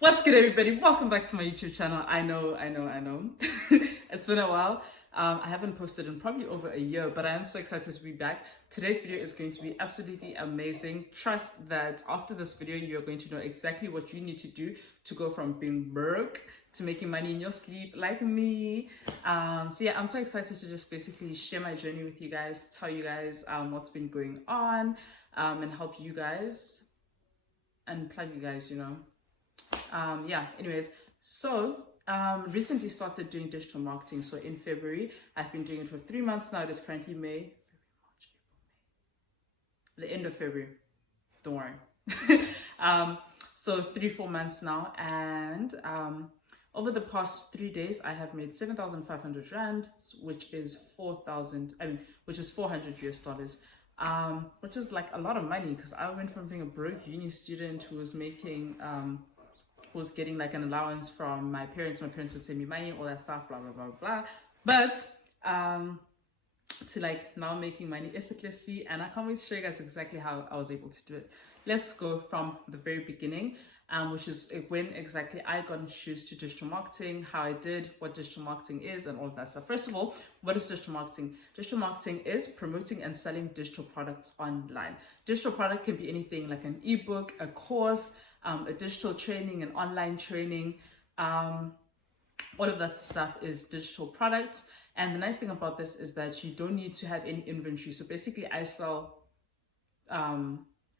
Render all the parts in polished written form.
What's good, everybody? Welcome back to my YouTube channel. I know. It's been a while. I haven't posted in probably over a year, but I am so excited to be back. Today's video is going to be absolutely amazing. Trust that after this video, you're going to know exactly what you need to do to go from being broke to making money in your sleep, like me. So yeah, I'm so excited to just basically share my journey with you guys, tell you guys what's been going on, and help you guys and plug you guys, yeah, anyways, so recently started doing digital marketing. So in February, I've been doing it for 3 months now. It is currently May, the end of February. Don't worry. So 3-4 months now, and over the past 3 days, I have made 7,500 rand, which is 4,000. Which is $400, which is like a lot of money because I went from being a broke uni student who was making was getting like an allowance from my parents. My parents would send me money, all that stuff, blah blah blah blah. But to like now making money effortlessly, and I can't wait to show you guys exactly how I was able to do it. Let's go from the very beginning, which is when exactly I got introduced to digital marketing, how I did, what digital marketing is, and all of that stuff. First of all, what is digital marketing? Digital marketing is promoting and selling digital products online. Digital product can be anything like an ebook, a course, a digital training, an online training. All of that stuff is digital products. And the nice thing about this is that you don't need to have any inventory. So basically, I sell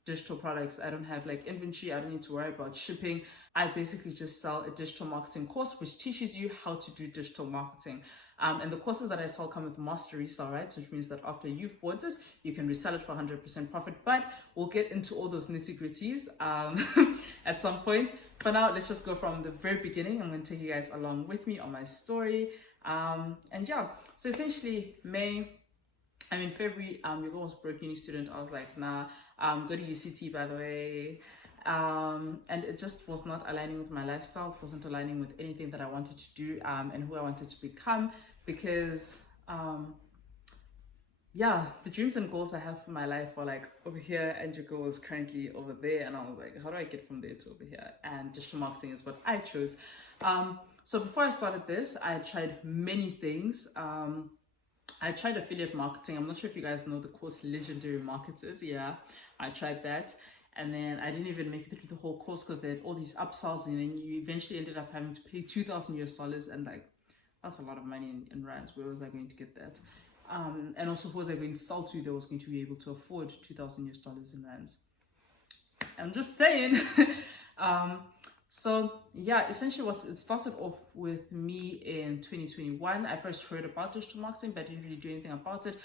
digital products. I don't have like inventory. I don't need to worry about shipping. I basically just sell a digital marketing course which teaches you how to do digital marketing. And the courses that I sell come with master resale rights, which means that after you've bought it, you can resell it for 100% profit. But we'll get into all those nitty-gritties at some point. For now, let's just go from the very beginning. I'm going to take you guys along with me on my story. And yeah, so essentially February, your girl was broke uni student. I was like, nah, go to UCT, by the way. And it just was not aligning with my lifestyle. It wasn't aligning with anything that I wanted to do, and who I wanted to become, because, yeah, the dreams and goals I have for my life are like over here, and your goal is currently over there. And I was like, how do I get from there to over here? And digital marketing is what I chose. So before I started this, I tried many things. I tried affiliate marketing. I'm not sure if you guys know the course Legendary Marketers. Yeah, I tried that. And then I didn't even make it through the whole course because they had all these upsells, and then you eventually ended up having to pay $2,000, and like, that's a lot of money in rands. Where was I going to get that? And also, who was I going to sell to that was going to be able to afford $2,000 in rands? I'm just saying. So yeah, essentially it started off with me in 2021. I first heard about digital marketing, but I didn't really do anything about it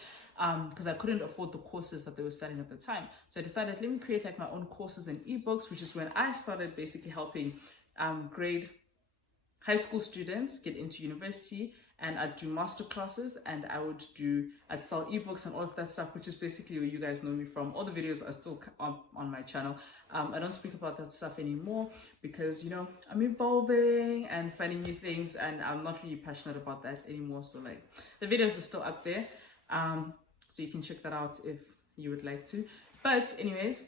because I couldn't afford the courses that they were selling at the time. So I decided, let me create like my own courses and ebooks, which is when I started basically helping grade high school students get into university. And I'd do master classes, and I'd sell ebooks and all of that stuff, which is basically where you guys know me from. All the videos are still on my channel. I don't speak about that stuff anymore because, I'm evolving and finding new things, and I'm not really passionate about that anymore. So like, the videos are still up there. So you can check that out if you would like to. But anyways,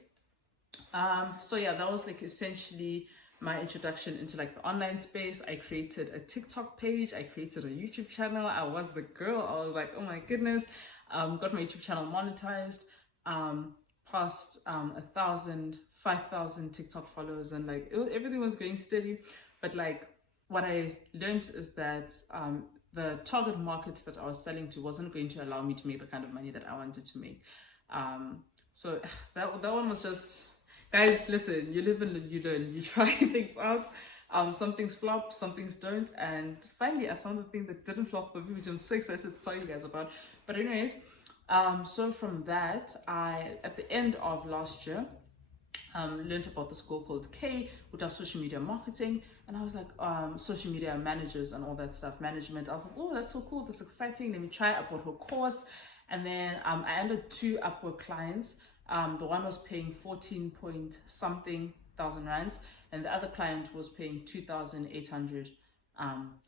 so yeah, that was like essentially my introduction into like the online space. I created a TikTok page, I created a YouTube channel. I was the girl. I was like, oh my goodness. Got my YouTube channel monetized, past 1,000, 5,000 TikTok followers, and like everything was going steady. But like, what I learned is that the target market that I was selling to wasn't going to allow me to make the kind of money that I wanted to make. So that one was just, guys, listen, you live and you learn. You try things out. Some things flop, some things don't. And finally, I found the thing that didn't flop for me, which I'm so excited to tell you guys about. But anyways, so from that, at the end of last year, learned about this school called K, which does social media marketing. And I was like, social media managers and all that stuff, management. I was like, oh, that's so cool. That's exciting. Let me try. I bought her course. And then I ended 2 Upwork clients. The one was paying 14 point something thousand rands, and the other client was paying 2,800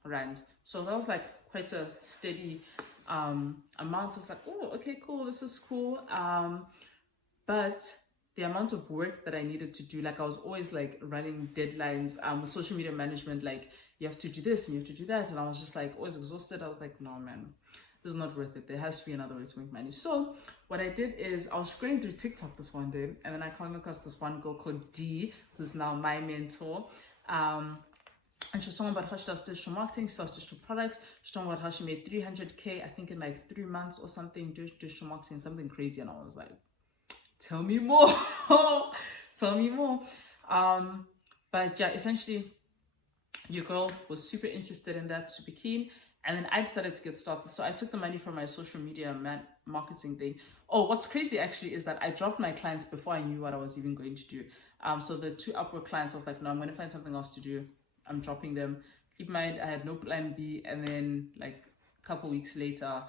rands. So that was like quite a steady amount. I was like, oh, okay, cool, this is cool. But the amount of work that I needed to do, like I was always like running deadlines, with social media management, like you have to do this and you have to do that. And I was just like always exhausted. I was like, no, man, this is not worth it. There has to be another way to make money. So what I did is I was scrolling through TikTok this one day, and then I came across this one girl called D, who's now my mentor. And she was talking about how she does digital marketing, she does digital products. She's talking about how she made 300K, I think in like 3 months or something, digital marketing, something crazy. And I was like, tell me more. Tell me more. But yeah, essentially, your girl was super interested in that, super keen. And then I decided to get started. So I took the money from my social media marketing thing. Oh, what's crazy actually is that I dropped my clients before I knew what I was even going to do. So the 2 Upwork clients, I was like, no, I'm going to find something else to do. I'm dropping them. Keep in mind, I had no plan B. And then like a couple weeks later,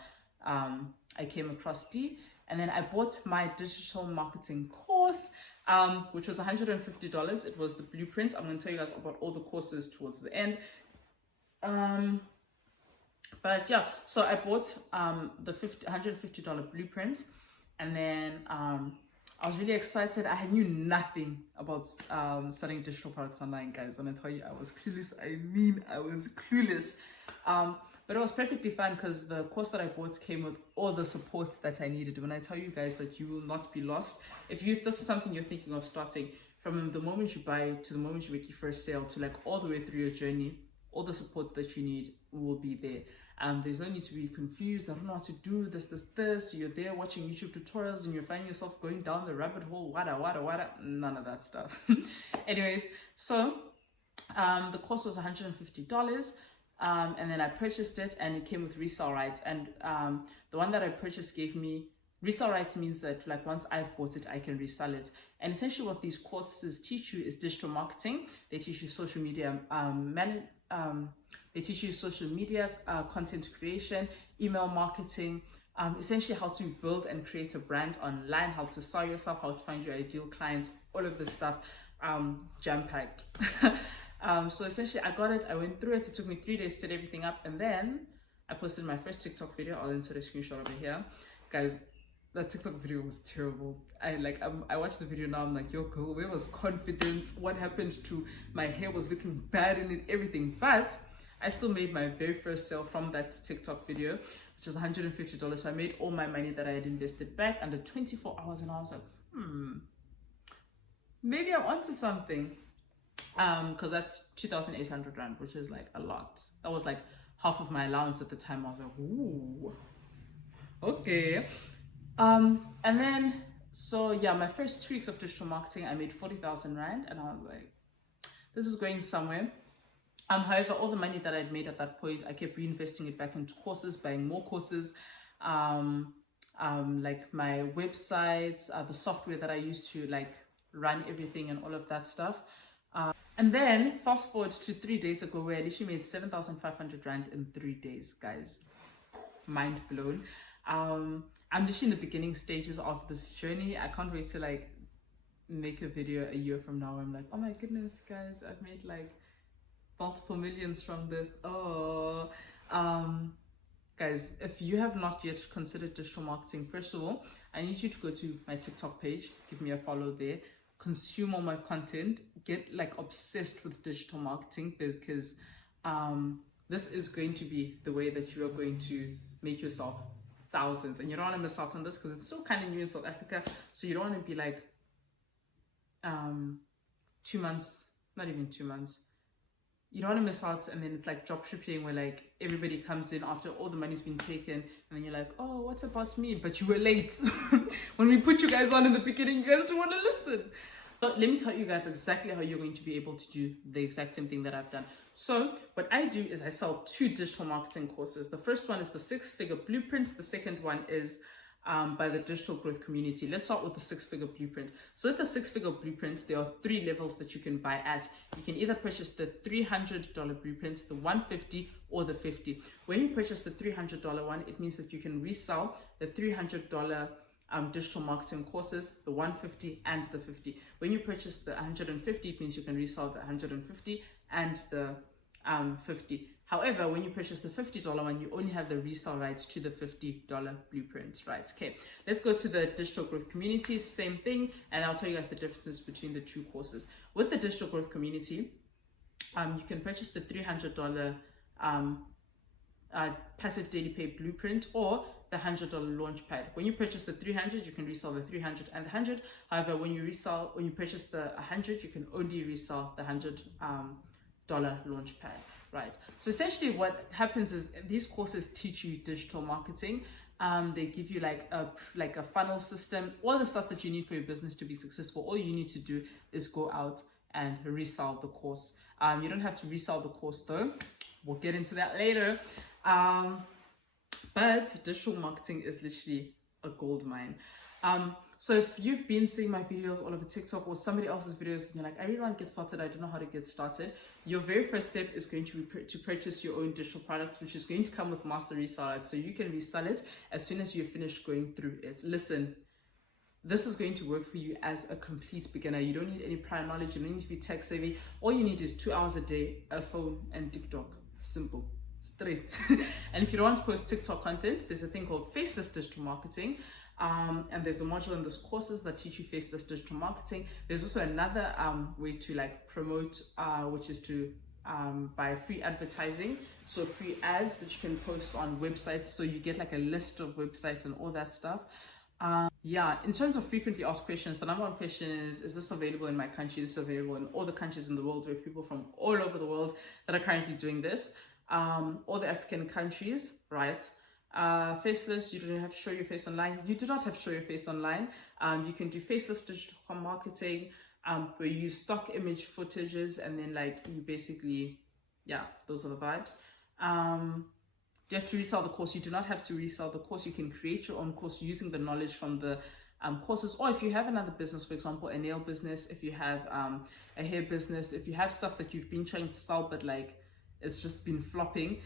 I came across D. And then I bought my digital marketing course, which was $150. It was the blueprint. I'm going to tell you guys about all the courses towards the end. But yeah, so I bought the $150 blueprint, and then I was really excited. I knew nothing about selling digital products online, guys. And I tell you, I was clueless. I mean, I was clueless. But it was perfectly fine because the course that I bought came with all the support that I needed. When I tell you guys that you will not be lost, if this is something you're thinking of starting, from the moment you buy to the moment you make your first sale to like all the way through your journey, all the support that you need will be there. There's no need to be confused. I don't know how to do this. You're there watching YouTube tutorials and you're finding yourself going down the rabbit hole. Wada. None of that stuff. Anyways, so the course was $150. And then I purchased it, and it came with resale rights. And the one that I purchased gave me resale rights. Means that like once I've bought it, I can resell it. And essentially what these courses teach you is digital marketing. They teach you social media they teach you social media content creation, email marketing, essentially how to build and create a brand online, how to sell yourself, how to find your ideal clients, all of this stuff, jam-packed. So essentially I got it, I went through it. It took me 3 days to set everything up, and then I posted my first TikTok video. I'll insert a screenshot over here. Guys, that TikTok video was terrible. I watched the video now, I'm like, yo girl, where was confidence? What happened to my hair? Was looking bad in it, everything. But I still made my very first sale from that TikTok video, which was $150. So I made all my money that I had invested back under 24 hours, and I was like, maybe I'm onto something. Because that's 2,800 Rand, which is like a lot. That was like half of my allowance at the time. I was like, ooh, okay. And then, so yeah, my first 2 weeks of digital marketing, I made 40,000 Rand, and I was like, this is going somewhere. However, all the money that I'd made at that point, I kept reinvesting it back into courses, buying more courses, like my websites, the software that I used to like run everything and all of that stuff. And then fast forward to 3 days ago, where I literally made 7,500 Rand in 3 days, guys. Mind blown. I'm literally in the beginning stages of this journey. I can't wait to like make a video a year from now. I'm like, oh my goodness, guys, I've made like multiple millions from this. Guys, if you have not yet considered digital marketing, first of all, I need you to go to my TikTok page, give me a follow there, consume all my content, get like obsessed with digital marketing, because this is going to be the way that you are going to make yourself thousands. And you don't want to miss out on this because it's still kind of new in South Africa. So you don't want to be like 2 months, not even 2 months. You don't want to miss out, and then it's like drop shipping, where like everybody comes in after all the money's been taken, and then you're like, oh, what about me? But you were late. When we put you guys on in the beginning, you guys don't want to listen. But let me tell you guys exactly how you're going to be able to do the exact same thing that I've done. So what I do is I sell 2 digital marketing courses. The first one is the 6-figure blueprint. The second one is by the digital growth community. Let's start with the 6-figure blueprint. So with the 6-figure blueprint, there are 3 levels that you can buy at. You can either purchase the $300 blueprint, the $150, or the $50. When you purchase the $300 one, it means that you can resell the $300 digital marketing courses, the $150 and the $50. When you purchase the $150, it means you can resell the $150 and the $50. However, when you purchase the $50 one, you only have the resale rights to the $50 blueprint, right? Okay, let's go to the digital growth community. Same thing, and I'll tell you guys the differences between the two courses. With the digital growth community, you can purchase the $300 passive daily pay blueprint or the $100 launch pad. When you purchase the 300, you can resell the 300 and the 100. However, when you purchase the 100, you can only resell the $100 launch pad, right? So essentially what happens is these courses teach you digital marketing. They give you like a funnel system, all the stuff that you need for your business to be successful. All you need to do is go out and resell the course. You don't have to resell the course though. We'll get into that later. But digital marketing is literally a gold mine. So if you've been seeing my videos all over TikTok or somebody else's videos and you're like, I really want to get started, I don't know how to get started, your very first step is going to be to purchase your own digital products, which is going to come with master resell it. So you can resell it as soon as you're finished going through it. Listen, this is going to work for you as a complete beginner. You don't need any prior knowledge. You don't need to be tech savvy. All you need is 2 hours a day, a phone, and TikTok. Simple. Straight. And if you don't want to post TikTok content, there's a thing called faceless digital marketing. And there's a module in those courses that teach you faceless digital marketing. There's also another way to like promote, which is to buy free advertising. So free ads that you can post on websites. So you get like a list of websites and all that stuff. Yeah, in terms of frequently asked questions, the number one question is this available in my country? Is this available in all the countries in the world? We have people from all over the world that are currently doing this. All the African countries, right? Faceless, you don't have to show your face online. You do not have to show your face online. You can do faceless digital marketing, where you use stock image footages and then like you basically, yeah, those are the vibes. You have to resell the course. You do not have to resell the course. You can create your own course using the knowledge from the courses. Or if you have another business, for example, a nail business, if you have a hair business, if you have stuff that you've been trying to sell but like it's just been flopping,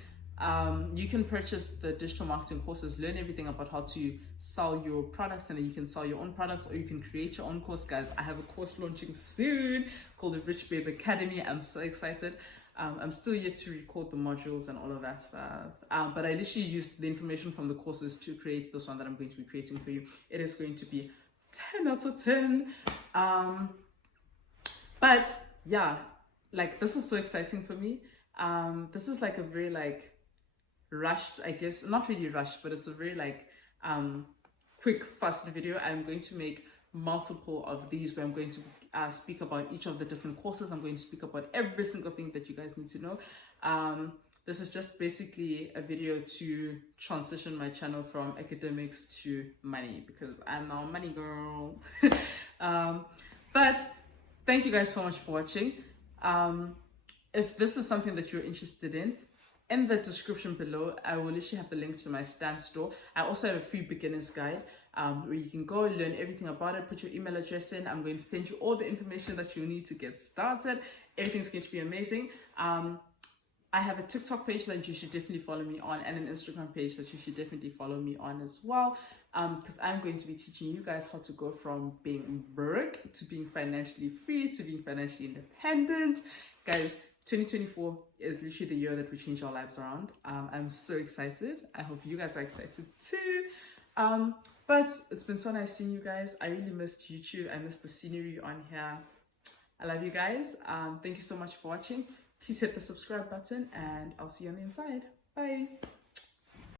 you can purchase the digital marketing courses, learn everything about how to sell your products, and then you can sell your own products, or you can create your own course. Guys, I have a course launching soon called the Rich Babe Academy. I'm so excited. I'm still yet to record the modules and all of that stuff, but I literally used the information from the courses to create this one that I'm going to be creating for you. It is going to be 10 out of 10. But yeah, like this is so exciting for me. This is like a very like rushed, I guess, not really rushed, but it's a very like quick, fast video. I'm going to make multiple of these where I'm going to speak about each of the different courses. I'm going to speak about every single thing that you guys need to know. This is just basically a video to transition my channel from academics to money, because I'm now a money girl. But thank you guys so much for watching. If this is something that you're interested in the description below, I will literally have the link to my stand store. I also have a free beginner's guide where you can go and learn everything about it. Put your email address in. I'm going to send you all the information that you need to get started. Everything's going to be amazing. I have a TikTok page that you should definitely follow me on, and an Instagram page that you should definitely follow me on as well, because I'm going to be teaching you guys how to go from being broke to being financially free to being financially independent. Guys, 2024 is literally the year that we change our lives around. I'm so excited. I hope you guys are excited too. But it's been so nice seeing you guys. I really missed YouTube. I missed the scenery on here. I love you guys. Thank you so much for watching. Please hit the subscribe button and I'll see you on the inside. Bye.